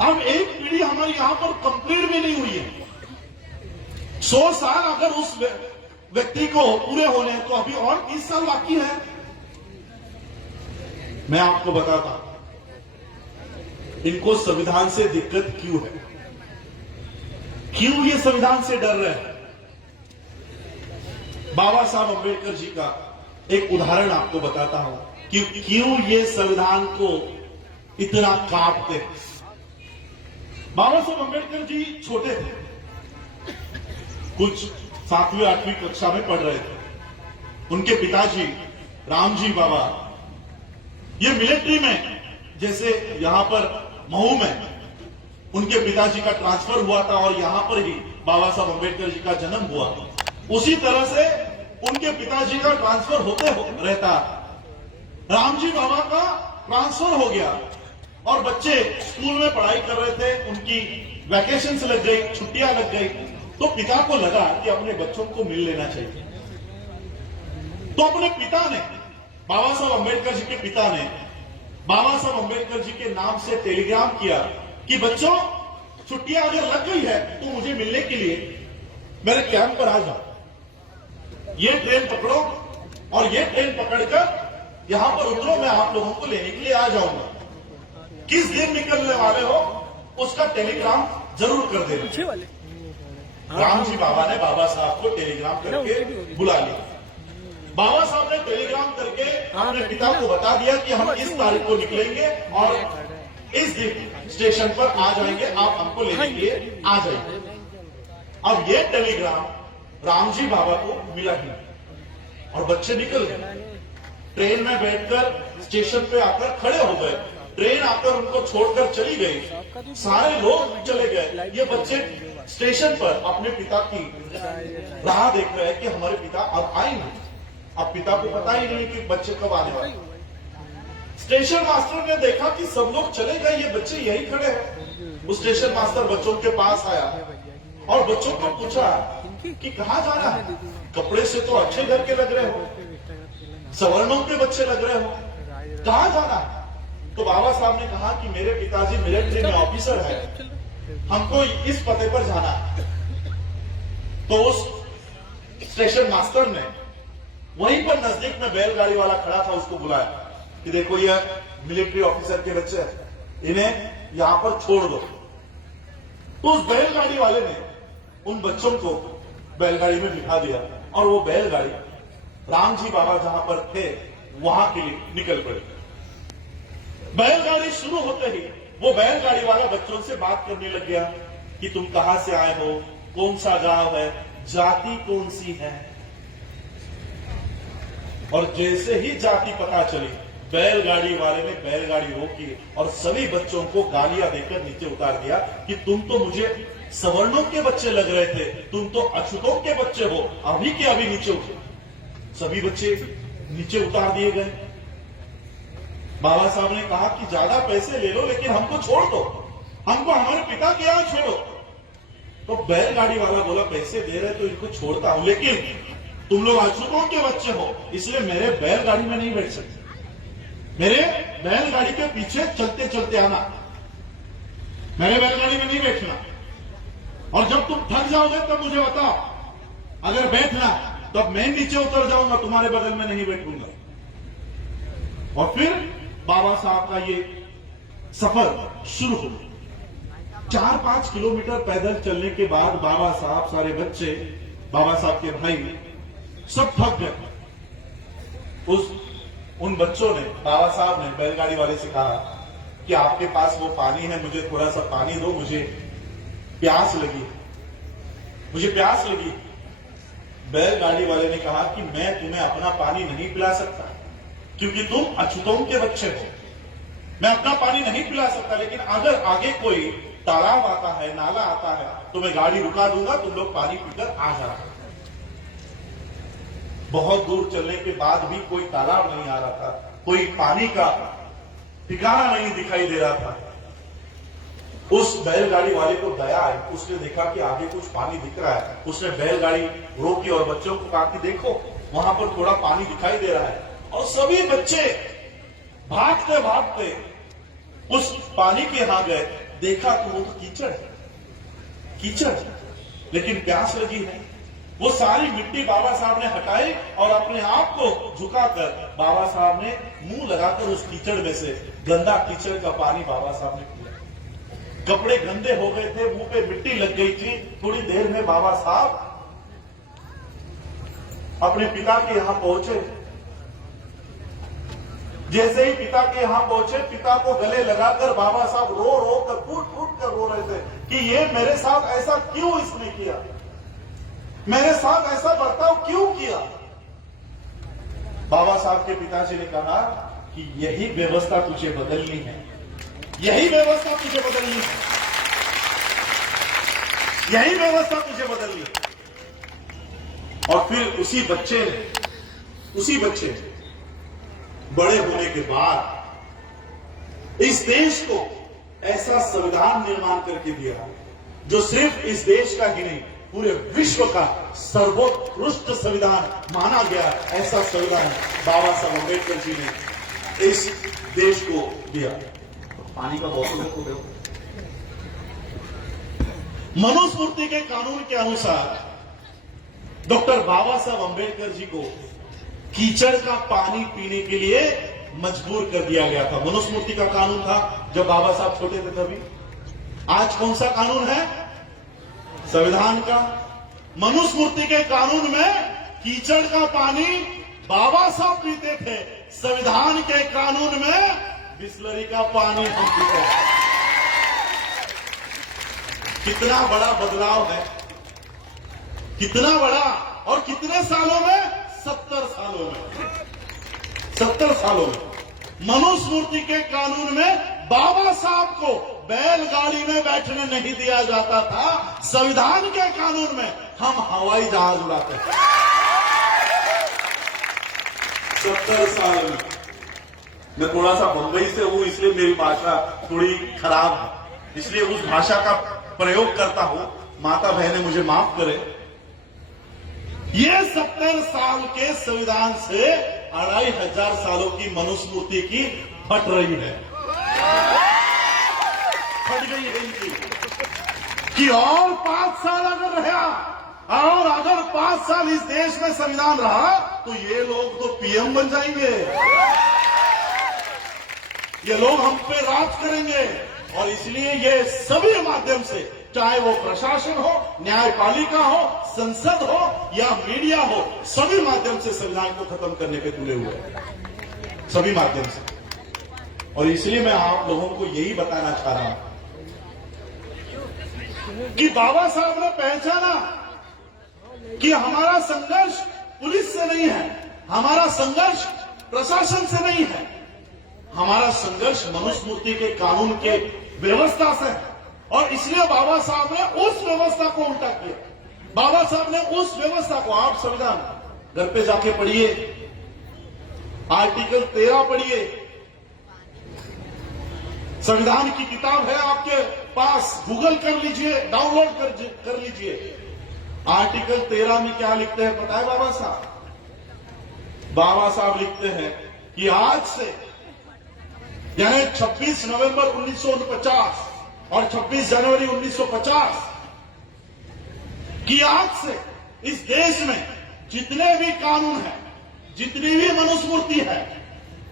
अब एक पीढ़ी हमारी यहां पर कंप्लीट भी नहीं हुई है। 100 साल अगर उस व्यक्ति को पूरे होने हैं तो अभी और 30 साल बाकी है। मैं आपको बताता हूं इनको संविधान से दिक्कत क्यों है, क्यों ये संविधान से डर रहे हैं। बाबा साहब अंबेडकर जी का एक उदाहरण आपको बताता हूं कि क्यों ये संविधान को इतना काटते हैं। बाबा साहब अंबेडकर जी छोटे थे, कुछ 7वीं 8वीं कक्षा में पढ़ रहे थे। उनके पिताजी रामजी बाबा ये मिलिट्री में, जैसे यहां पर महू में उनके पिताजी का ट्रांसफर हुआ था और यहां पर ही बाबा साहब अंबेडकर जी का जन्म हुआ, उसी तरह से उनके पिताजी का ट्रांसफर होते रहता। रामजी बाबा का ट्रांसफर हो गया और बच्चे स्कूल में पढ़ाई कर रहे थे, उनकी वैकेशन लग गई, छुट्टियां लग गई, तो पिता को लगा कि अपने बच्चों को मिल लेना चाहिए। तो अपने पिता ने, बाबा साहब अंबेडकर जी के पिता ने बाबा साहब अंबेडकर जी के नाम से टेलीग्राम किया कि बच्चों छुट्टियां अगर लग गई है तो मुझे मिलने के लिए मेरे कैंप पर आ जाओ। ये ट्रेन पकड़ो और ये ट्रेन पकड़कर यहां पर उतरो, मैं आप लोगों को लेने के लिए आ जाऊंगा। किस दिन निकलने वाले हो उसका टेलीग्राम जरूर कर देना। राम जी बाबा ने बाबा साहब को टेलीग्राम करके बुला लिया। बाबा साहब ने टेलीग्राम करके अपने पिता को बता दिया कि हम इस तारीख को निकलेंगे और इस दिन स्टेशन पर आ जाएंगे, आप हमको लेने के लिए आ जाएंगे। अब ये टेलीग्राम राम जी बाबा को मिला ही और बच्चे निकल गए। ट्रेन में बैठकर स्टेशन पे आकर खड़े हो गए। ट्रेन आकर उनको छोड़कर चली गई। सारे लोग चले गए। ये बच्चे स्टेशन पर अपने पिता की राह देख रहे हैं कि हमारे पिता अब आएंगे। अब पिता को पता ही नहीं कि बच्चे कब आने वाले। स्टेशन मास्टर ने देखा कि सब लोग चले गए, ये बच्चे यही खड़े हैं। उस स्टेशन मास्टर बच्चों के पास आया और बच्चों को पूछा कि कहाँ जाना है? कपड़े से तो अच्छे घर के लग रहे हो, सवर्णों के बच्चे लग रहे हो, कहाँ जाना है? तो बाबा साहब ने कहा कि मेरे पिताजी मिलिट्री में ऑफिसर है, हमको इस पते पर जाना है। तो उस स्टेशन मास्टर ने वहीं पर नजदीक में बैलगाड़ी वाला खड़ा था, उसको बुलाया कि देखो ये मिलिट्री ऑफिसर के बच्चे हैं, इन्हें यहां पर छोड़ दो। तो उस बैलगाड़ी वाले ने उन बच्चों को बैलगाड़ी में बिठा दिया और वो बैलगाड़ी राम जी बाबा जहां पर थे वहां के लिए निकल पड़ी। बैलगाड़ी शुरू होते ही वो बैलगाड़ी वाला बच्चों से बात करने लग गया कि तुम कहां से आए हो, कौन सा गांव है, जाति कौन सी है। और जैसे ही जाति पता चली, बैलगाड़ी वाले ने बैलगाड़ी रोकी और सभी बच्चों को गालियां देकर नीचे उतार दिया कि तुम तो मुझे सवर्णों के बच्चे लग रहे थे, तुम तो अछूतों के बच्चे हो, अभी के अभी नीचे उठे। सभी बच्चे नीचे उतार दिए गए। बाबा साहब ने कहा कि ज्यादा पैसे ले लो लेकिन हमको छोड़ दो, हमको हमारे पिता के यहां छोड़ो। तो बैलगाड़ी वाला बोला पैसे दे रहे तो इनको छोड़ता हूं, लेकिन तुम लोग अछूतों के बच्चे हो, इसलिए मेरे बैलगाड़ी में नहीं बैठ सकते। मेरे बैलगाड़ी के पीछे चलते चलते आना, मेरे बैलगाड़ी में नहीं बैठना, और जब तुम थक जाओगे तब मुझे बताओ, अगर बैठना तब मैं नीचे उतर जाऊंगा, तुम्हारे बगल में नहीं बैठूंगा। और फिर बाबा साहब का ये सफर शुरू हो। 4-5 किलोमीटर पैदल चलने के बाद बाबा साहब, सारे बच्चे, बाबा साहब के भाई सब थक गए। उन बच्चों ने, बाबा साहब ने बैलगाड़ी वाले से कहा कि आपके पास वो पानी है, मुझे थोड़ा सा पानी दो, मुझे प्यास लगी, मुझे प्यास लगी। बैलगाड़ी वाले ने कहा कि मैं तुम्हें अपना पानी नहीं पिला सकता क्योंकि तुम अछूतों के बच्चे हो, मैं अपना पानी नहीं पिला सकता, लेकिन अगर आगे कोई तालाब आता है, नाला आता है, तो मैं गाड़ी रुका दूंगा, तुम लोग पानी पीकर आ जाना। बहुत दूर चलने के बाद भी कोई तालाब नहीं आ रहा था, कोई पानी का ठिकाना नहीं दिखाई दे रहा था। उस बैलगाड़ी वाले को दया आई, उसने देखा कि आगे कुछ पानी दिख रहा है, उसने बैलगाड़ी रोकी और बच्चों को कहा कि देखो वहां पर थोड़ा पानी दिखाई दे रहा है। और सभी बच्चे भागते भागते उस पानी के यहां गए, देखा तो वो तो कीचड़ है, कीचड़, लेकिन प्यास लगी है। वो सारी मिट्टी बाबा साहब ने हटाई और अपने आप को झुकाकर बाबा साहब ने मुंह लगाकर उस कीचड़ में से गंदा कीचड़ का पानी बाबा साहब ने पिया। कपड़े गंदे हो गए थे, मुंह पे मिट्टी लग गई थी। थोड़ी देर में बाबा साहब अपने पिता के यहां पहुंचे। जैसे ही पिता के यहां पहुंचे, पिता को गले लगाकर बाबा साहब रो रो कर, फूट फूट कर रो रहे थे कि ये मेरे साथ ऐसा क्यों इसने किया, मेरे साथ ऐसा बर्ताव क्यों किया। बाबा साहब के पिताजी ने कहा कि यही व्यवस्था तुझे बदलनी है, यही व्यवस्था तुझे बदलनी है, यही व्यवस्था तुझे बदलनी है। और फिर उसी बच्चे ने बड़े होने के बाद इस देश को ऐसा संविधान निर्माण करके दिया जो सिर्फ इस देश का ही नहीं, पूरे विश्व का सर्वोत्कृष्ट संविधान माना गया। ऐसा संविधान बाबा साहब अम्बेडकर जी ने इस देश को दिया। पानी का बोतल देखो। मनुस्मृति के कानून के अनुसार डॉक्टर बाबा साहब अम्बेडकर जी को कीचड़ का पानी पीने के लिए मजबूर कर दिया गया था। मनुस्मृति का कानून था जब बाबा साहब छोटे थे तभी। आज कौन सा कानून है? संविधान का मनुस्मृति के कानून में कीचड़ का पानी बाबा साहब पीते थे, संविधान के कानून में बिस्लरी का पानी हम पीते हैं। कितना बड़ा बदलाव है, कितना बड़ा, और कितने सालों में? 70 सालों में। 70 सालों में मनुस्मृति के कानून में बाबा साहब को बैलगाड़ी में बैठने नहीं दिया जाता था, संविधान के कानून में हम हवाई जहाज उड़ाते थे। 70 साल में। मैं थोड़ा सा बंबई से हूं, इसलिए मेरी भाषा थोड़ी खराब है, इसलिए उस भाषा का प्रयोग करता हूं। माता बहनें मुझे माफ करें। ये 70 साल के संविधान से 2500 सालों की मनुस्मृति की फट रही है, फट गई है इनकी, कि और 5 साल अगर रहा, और अगर 5 साल इस देश में संविधान रहा तो ये लोग तो पीएम बन जाएंगे, ये लोग हम पे राज करेंगे। और इसलिए ये सभी माध्यम से, चाहे वो प्रशासन हो, न्यायपालिका हो, संसद हो या मीडिया हो, सभी माध्यम से संविधान को खत्म करने पे तुले हुए हैं, सभी माध्यम से। और इसलिए मैं आप लोगों को यही बताना चाह रहा हूं कि बाबा साहब ने पहचाना कि हमारा संघर्ष पुलिस से नहीं है, हमारा संघर्ष प्रशासन से नहीं है, हमारा संघर्ष मनुस्मृति के कानून के व्यवस्था से है। और इसलिए बाबा साहब ने उस व्यवस्था को उल्टा किया। बाबा साहब ने उस व्यवस्था को, आप संविधान घर पे जाके पढ़िए, आर्टिकल 13 पढ़िए, संविधान की किताब है आपके पास, गूगल कर लीजिए, डाउनलोड कर लीजिए। आर्टिकल 13 में क्या लिखते हैं पता है बाबा साहब? बाबा साहब लिखते हैं कि आज से, यानी 26 नवंबर 1949 और 26 जनवरी 1950 की आज से इस देश में जितने भी कानून हैं, जितनी भी मनुस्मृति है,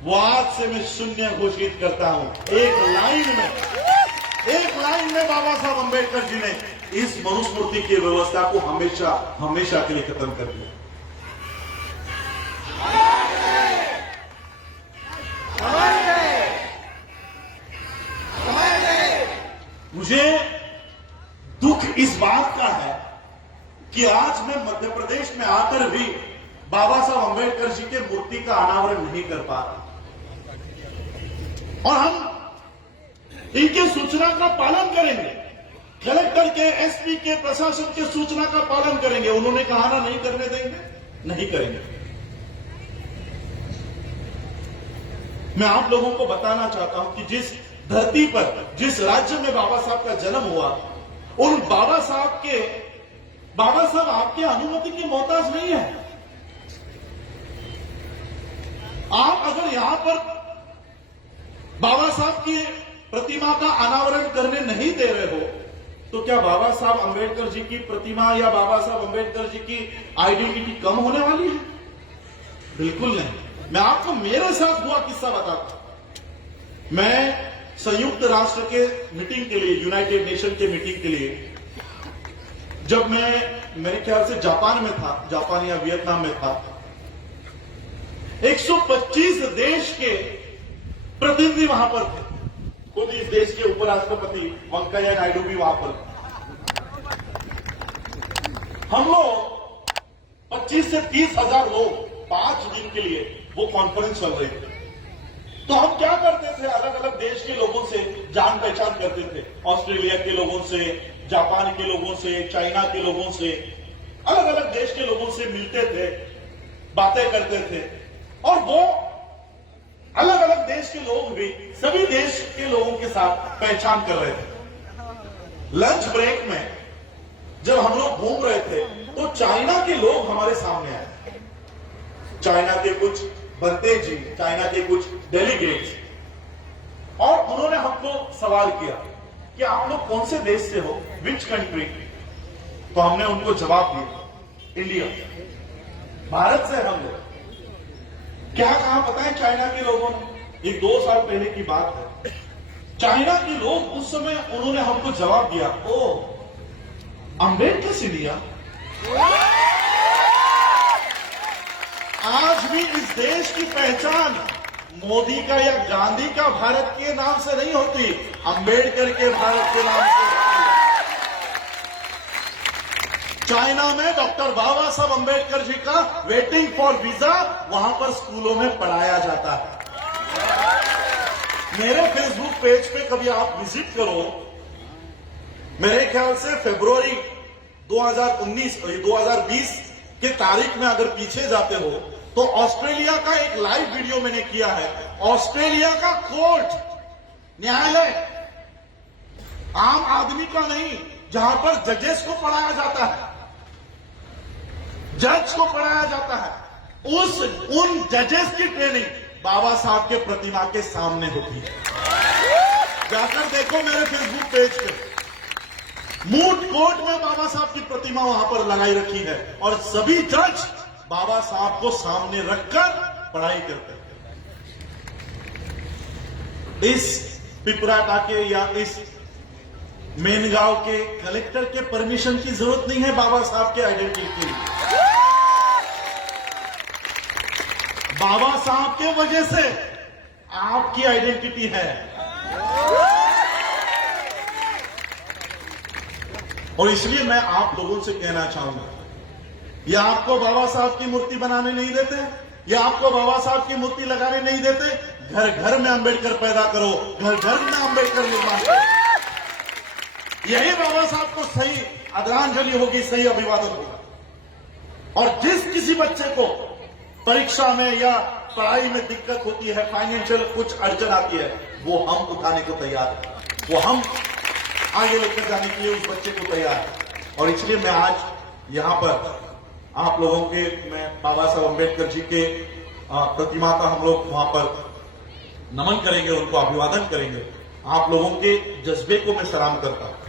वो आज से मैं शून्य घोषित करता हूं। एक लाइन में बाबा साहब अंबेडकर जी ने इस मनुस्मृति की व्यवस्था को हमेशा हमेशा के लिए खत्म कर दिया। मुझे दुख इस बात का है कि आज मैं मध्य प्रदेश में आकर भी बाबा साहब अंबेडकर जी के मूर्ति का अनावरण नहीं कर पा रहा, और हम इनके सूचना का पालन करेंगे, कलेक्टर के, एसपी के, प्रशासन के सूचना का पालन करेंगे। उन्होंने कहा ना नहीं करने देंगे, नहीं करेंगे। मैं आप लोगों को बताना चाहता हूं कि जिस धरती पर, जिस राज्य में बाबा साहब का जन्म हुआ, उन बाबा साहब आपके अनुमति की मोहताज नहीं है। आप अगर यहां पर बाबा साहब की प्रतिमा का अनावरण करने नहीं दे रहे हो, तो क्या बाबा साहब अंबेडकर जी की प्रतिमा या बाबा साहब अंबेडकर जी की आइडेंटिटी कम होने वाली है? बिल्कुल नहीं। मैं आपको मेरे साथ हुआ किस्सा बताता हूं। मैं संयुक्त राष्ट्र के मीटिंग के लिए, यूनाइटेड नेशन के मीटिंग के लिए, जब मैं मेरे ख्याल से जापान में था, जापान या वियतनाम में था, 125 देश के प्रतिनिधि वहां पर थे। खुद इस देश के उपराष्ट्रपति वेंकैया नायडू भी वहां पर थे। हम लोग 25 से 30 हजार लोग 5 दिन के लिए वो कॉन्फ्रेंस चल रही थी। तो हम क्या करते थे, अलग अलग देश के लोगों से जान पहचान करते थे, ऑस्ट्रेलिया के लोगों से, जापान के लोगों से, चाइना के लोगों से, अलग अलग देश के लोगों से मिलते थे, बातें करते थे। और वो अलग अलग देश के लोग भी सभी देश के लोगों के साथ पहचान कर रहे थे। लंच ब्रेक में जब हम लोग घूम रहे थे तो चाइना के लोग हमारे सामने आए, चाइना के कुछ बरते जी, चाइना के कुछ डेलीगेट्स, और उन्होंने हमको सवाल किया कि आप लोग कौन से देश से हो, विच कंट्री? तो हमने उनको जवाब दिया, इंडिया, भारत से हम लोग। क्या कहा पता है चाइना के लोगों ने? ये 2 साल पहले की बात है। चाइना के लोग उस समय उन्होंने हमको जवाब दिया, ओ अम्बेडकर इंडिया, आज भी इस देश की पहचान मोदी का या गांधी का भारत के नाम से नहीं होती, अंबेडकर के भारत के नाम से होती है। चाइना में डॉक्टर बाबा साहब अंबेडकर जी का वेटिंग फॉर वीजा वहां पर स्कूलों में पढ़ाया जाता है। मेरे फेसबुक पेज पे कभी आप विजिट करो, मेरे ख्याल से फरवरी 2020 के तारीख में अगर पीछे जाते हो तो ऑस्ट्रेलिया का एक लाइव वीडियो मैंने किया है। ऑस्ट्रेलिया का कोर्ट, न्यायालय, आम आदमी का नहीं, जहां पर जजेस को पढ़ाया जाता है, जज को पढ़ाया जाता है, उन जजेस की ट्रेनिंग बाबा साहब के प्रतिमा के सामने होती है। जाकर देखो मेरे फेसबुक पेज पे, मूट कोर्ट में बाबा साहब की प्रतिमा वहां पर लगाई रखी है और सभी जज बाबा साहब को सामने रखकर पढ़ाई करते हैं। इस पिपराटा के या इस मेनगांव के कलेक्टर के परमिशन की जरूरत नहीं है बाबा साहब के आइडेंटिटी के लिए। बाबा साहब के वजह से आपकी आइडेंटिटी है। और इसलिए मैं आप लोगों से कहना चाहूंगा, ये आपको बाबा साहब की मूर्ति बनाने नहीं देते, ये आपको बाबा साहब की मूर्ति लगाने नहीं देते। घर घर में अंबेडकर पैदा करो, घर घर में अंबेडकर निर्माण करो। यही बाबा साहब को सही आदरांजलि होगी, सही अभिवादन होगा। और जिस किसी बच्चे को परीक्षा में या पढ़ाई में दिक्कत होती है, फाइनेंशियल कुछ अड़चन आती है, वो हम उठाने को तैयार है, वो हम आगे लेकर जाने के लिए उस बच्चे को तैयार है। और इसलिए मैं आज यहां पर आप लोगों के, मैं बाबा साहब अंबेडकर जी के प्रतिमा का हम लोग वहां पर नमन करेंगे, उनको अभिवादन करेंगे। आप लोगों के जज्बे को मैं सलाम करता हूं।